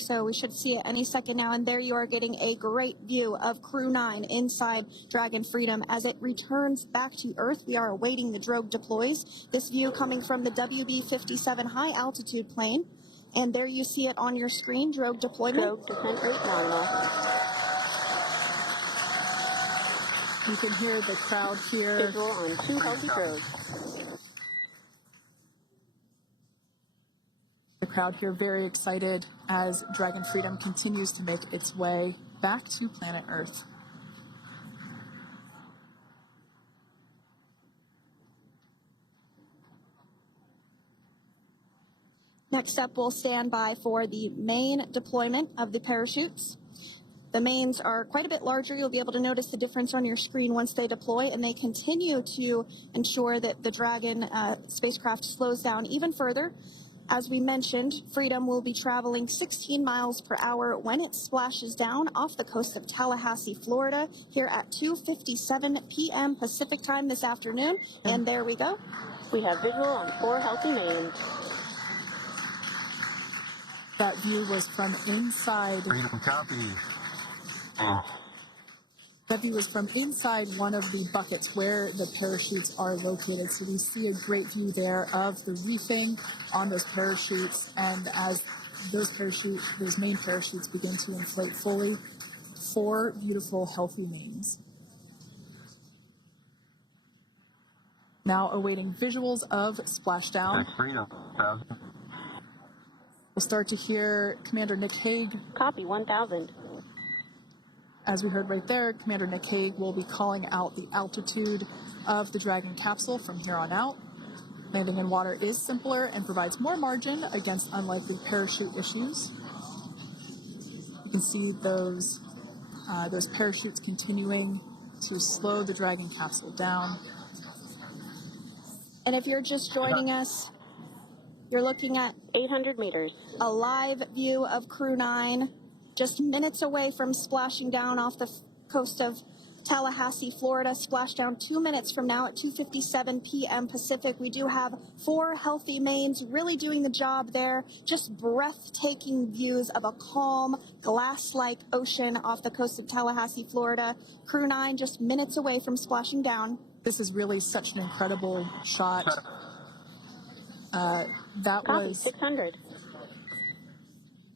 so we should see it any second now. And there you are getting a great view of Crew 9 inside Dragon Freedom as it returns back to Earth. We are awaiting the drogue deploys. This view coming from the WB-57 high altitude plane. And there you see it on your screen, drogue deployment. Drogue descent rate nominal. You can hear the crowd here. Visual on 2 healthy drogues. The crowd here very excited as Dragon Freedom continues to make its way back to planet Earth. Next up, we'll stand by for the main deployment of the parachutes. The mains are quite a bit larger. You'll be able to notice the difference on your screen once they deploy, and they continue to ensure that the Dragon spacecraft slows down even further. As we mentioned, Freedom will be traveling 16 miles per hour when it splashes down off the coast of Tallahassee, Florida, here at 2:57 p.m. Pacific time this afternoon. And there we go. We have visual on 4 healthy mains. That view was from inside. Freedom copy. That view was from inside one of the buckets where the parachutes are located. So we see a great view there of the reefing on those parachutes. And as those main parachutes begin to inflate fully, 4 beautiful, healthy mains. Now awaiting visuals of splashdown. Freedom. We'll start to hear Commander Nick Hague. Copy 1000. As we heard right there, Commander Nick Hague will be calling out the altitude of the Dragon capsule from here on out. Landing in water is simpler and provides more margin against unlikely parachute issues. You can see those parachutes continuing to slow the Dragon capsule down. And if you're just joining us, you're looking at 800 meters. a live view of Crew 9, just minutes away from splashing down off the coast of Tallahassee, Florida. Splashdown 2 minutes from now at 2:57 p.m. Pacific. We do have 4 healthy mains really doing the job there. Just breathtaking views of a calm, glass-like ocean off the coast of Tallahassee, Florida. Crew 9 just minutes away from splashing down. This is really such an incredible shot. That Copy was 600.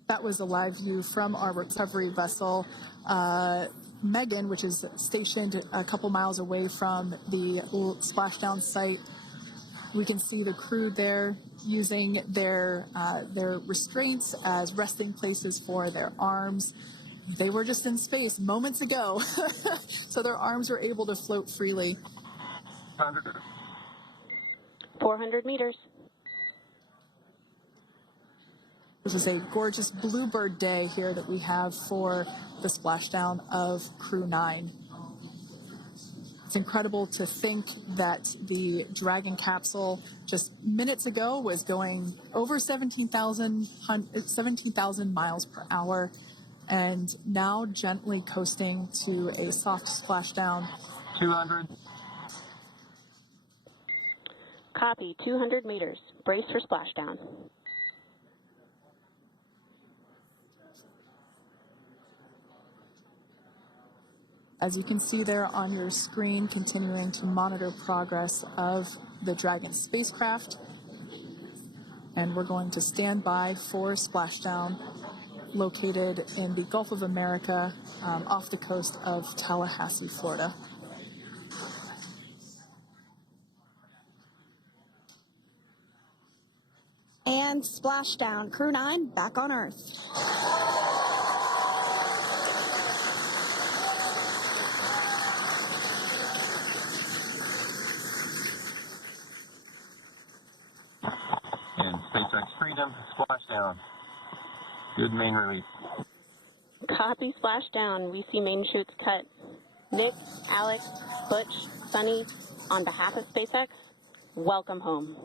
That was a live view from our recovery vessel, Megan, which is stationed a couple miles away from the splashdown site. We can see the crew there using their restraints as resting places for their arms. They were just in space moments ago, so their arms were able to float freely. 400 meters. This is a gorgeous bluebird day here that we have for the splashdown of Crew 9. It's incredible to think that the Dragon capsule just minutes ago was going over 17,000 miles per hour and now gently coasting to a soft splashdown. 200. Copy 200 meters. Brace for splashdown. As you can see there on your screen, continuing to monitor progress of the Dragon spacecraft. And we're going to stand by for splashdown located in the Gulf of America off the coast of Tallahassee, Florida. And splashdown. Crew 9 back on Earth. And SpaceX Freedom, splashdown. Good main release. Copy splashdown. We see main chutes cut. Nick, Alex, Butch, Suni, on behalf of SpaceX, welcome home.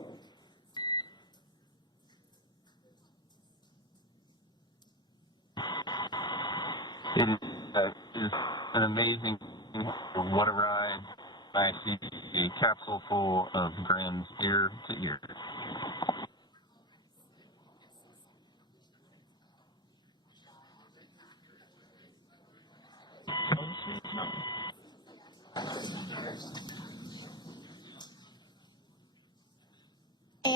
It is an amazing what a ride. I see a capsule full of grams ear to ear.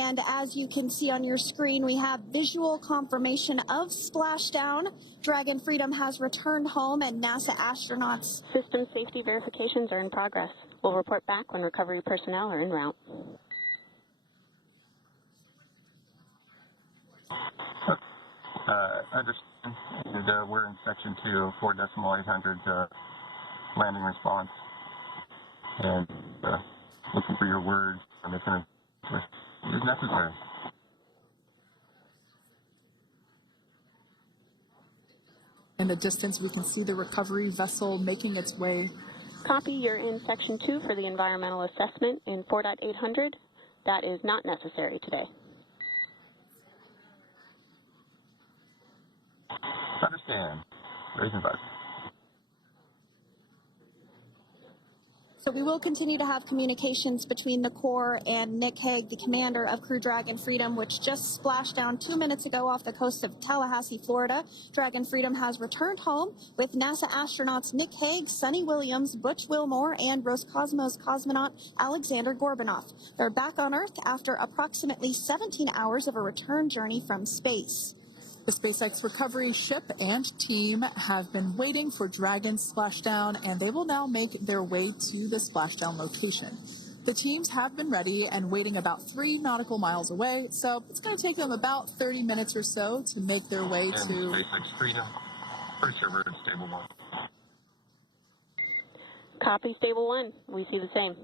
And as you can see on your screen, we have visual confirmation of splashdown. Dragon Freedom has returned home, and NASA astronauts. System safety verifications are in progress. We'll report back when recovery personnel are en route. Understand. And, we're in section 2 of 4.800 landing response. And looking for your words and if it's necessary. In the distance, we can see the recovery vessel making its way. Copy, you're in section 2 for the environmental assessment in 4.800. That is not necessary today. Understand. Raising button. So we will continue to have communications between the Corps and Nick Hague, the commander of Crew Dragon Freedom, which just splashed down 2 minutes ago off the coast of Tallahassee, Florida. Dragon Freedom has returned home with NASA astronauts Nick Hague, Suni Williams, Butch Wilmore, and Roscosmos cosmonaut Alexander Gorbanov. They're back on Earth after approximately 17 hours of a return journey from space. The SpaceX recovery ship and team have been waiting for Dragon's splashdown, and they will now make their way to the splashdown location. The teams have been ready and waiting about 3 nautical miles away, so it's going to take them about 30 minutes or so to make their way to SpaceX Freedom. Pretty sure we're in stable 1. Copy, stable 1. We see the same.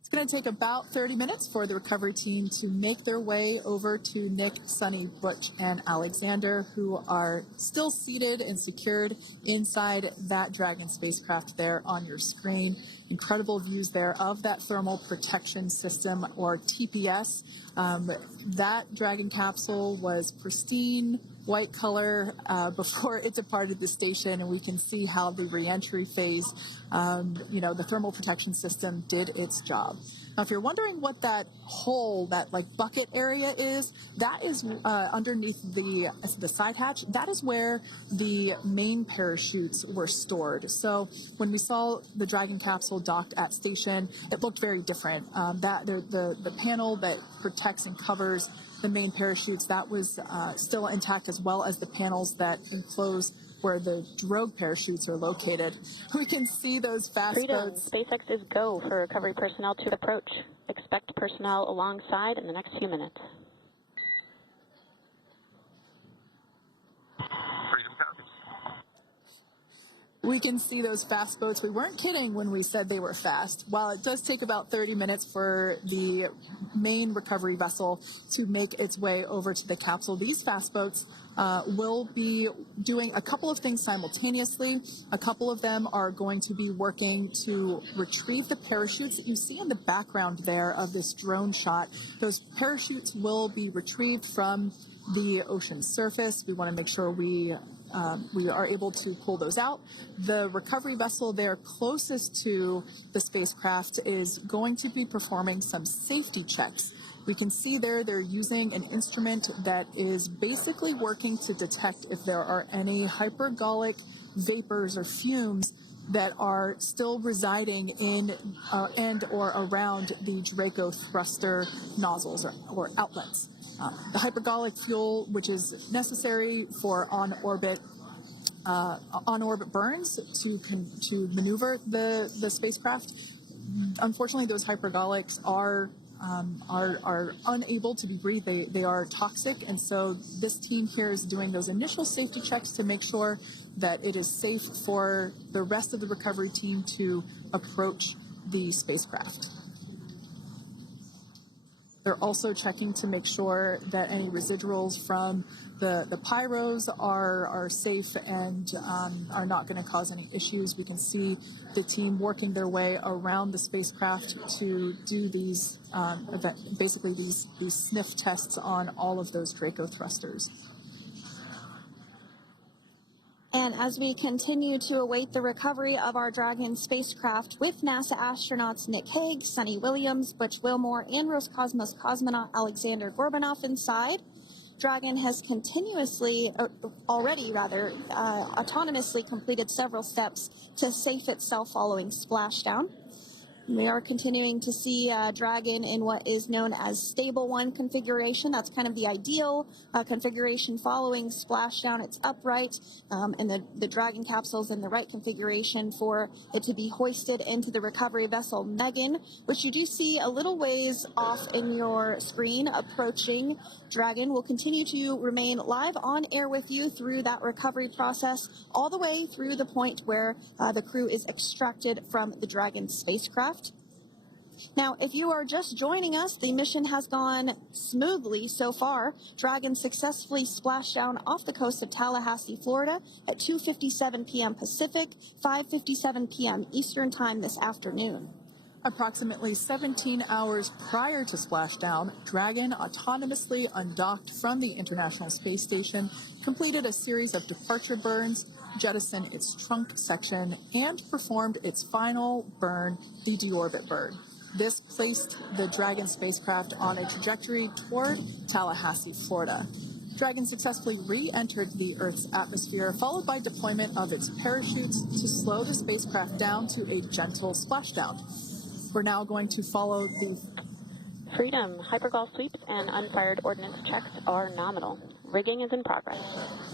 It's going to take about 30 minutes for the recovery team to make their way over to Nick, Suni, Butch, and Alexander, who are still seated and secured inside that Dragon spacecraft there on your screen. Incredible views there of that thermal protection system, or TPS. That Dragon capsule was pristine, white color before it departed the station, and we can see how the reentry phase, the thermal protection system did its job. Now, if you're wondering what that hole, that like bucket area is, that is underneath the side hatch. That is where the main parachutes were stored. So when we saw the Dragon capsule docked at station, it looked very different. The panel that protects and covers the main parachutes, that was still intact, as well as the panels that enclose where the drogue parachutes are located. We can see those fast boats. SpaceX is go for recovery personnel to approach. Expect personnel alongside in the next few minutes. Freedom copies. We can see those fast boats. We weren't kidding when we said they were fast. While it does take about 30 minutes for the main recovery vessel to make its way over to the capsule, these fast boats will be doing a couple of things simultaneously. A couple of them are going to be working to retrieve the parachutes that you see in the background there of this drone shot. Those parachutes will be retrieved from the ocean surface. We want to make sure we are able to pull those out. The recovery vessel there closest to the spacecraft is going to be performing some safety checks. We can see there they're using an instrument that is basically working to detect if there are any hypergolic vapors or fumes that are still residing in and or around the Draco thruster nozzles or outlets. The hypergolic fuel, which is necessary for on-orbit burns to maneuver the spacecraft. Unfortunately, those hypergolics are unable to be breathed. They are toxic, and so this team here is doing those initial safety checks to make sure that it is safe for the rest of the recovery team to approach the spacecraft. They're also checking to make sure that any residuals from the pyros are safe and are not going to cause any issues. We can see the team working their way around the spacecraft to do these, basically these sniff tests on all of those Draco thrusters. And as we continue to await the recovery of our Dragon spacecraft with NASA astronauts Nick Hague, Suni Williams, Butch Wilmore, and Roscosmos cosmonaut Alexander Gorbanov inside, Dragon has autonomously completed several steps to safe itself following splashdown. We are continuing to see Dragon in what is known as Stable 1 configuration. That's kind of the ideal configuration following splashdown. It's upright, and the Dragon capsule's in the right configuration for it to be hoisted into the recovery vessel Megan, which you do see a little ways off in your screen approaching. Dragon will continue to remain live on air with you through that recovery process, all the way through the point where the crew is extracted from the Dragon spacecraft. Now, if you are just joining us, the mission has gone smoothly so far. Dragon successfully splashed down off the coast of Tallahassee, Florida at 2:57 p.m. Pacific, 5:57 p.m. Eastern Time this afternoon. Approximately 17 hours prior to splashdown, Dragon autonomously undocked from the International Space Station, completed a series of departure burns, jettisoned its trunk section, and performed its final burn, the deorbit burn. This placed the Dragon spacecraft on a trajectory toward Tallahassee, Florida. Dragon successfully re-entered the Earth's atmosphere, followed by deployment of its parachutes to slow the spacecraft down to a gentle splashdown. We're now going to follow the Freedom. Hypergol sweeps and unfired ordnance checks are nominal. Rigging is in progress.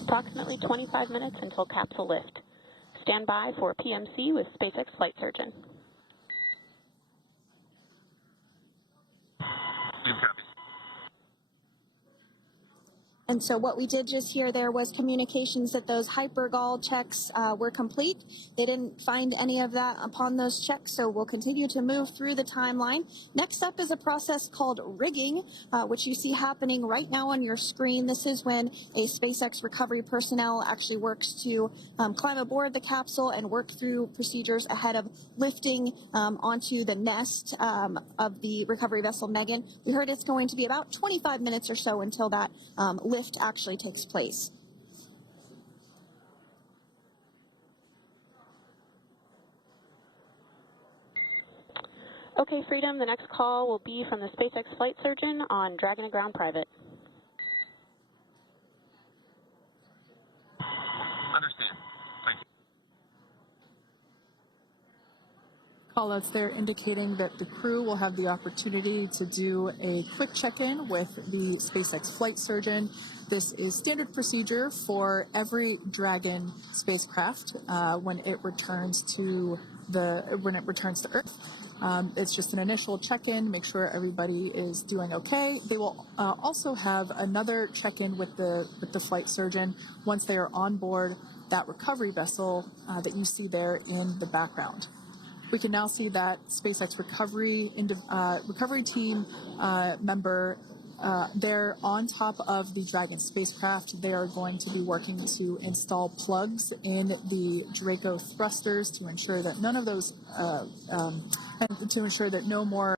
Approximately 25 minutes until capsule lift. Stand by for PMC with SpaceX flight surgeon. And so what we did just hear there was communications that those hypergol checks were complete. They didn't find any of that upon those checks, so we'll continue to move through the timeline. Next up is a process called rigging, which you see happening right now on your screen. This is when a SpaceX recovery personnel actually works to climb aboard the capsule and work through procedures ahead of lifting onto the nest of the recovery vessel Megan. We heard it's going to be about 25 minutes or so until that lift actually takes place. Okay, Freedom, the next call will be from the SpaceX flight surgeon on Dragon to Ground Private. Understand. Thank you. callouts there indicating that the crew will have the opportunity to do a quick check-in with the SpaceX flight surgeon. This is standard procedure for every Dragon spacecraft when it returns to Earth. It's just an initial check-in, make sure everybody is doing okay. They will also have another check-in with the flight surgeon once they are on board that recovery vessel that you see there in the background. We can now see that SpaceX recovery team member they're on top of the Dragon spacecraft. They are going to be working to install plugs in the Draco thrusters to ensure that none of those, and to ensure that no more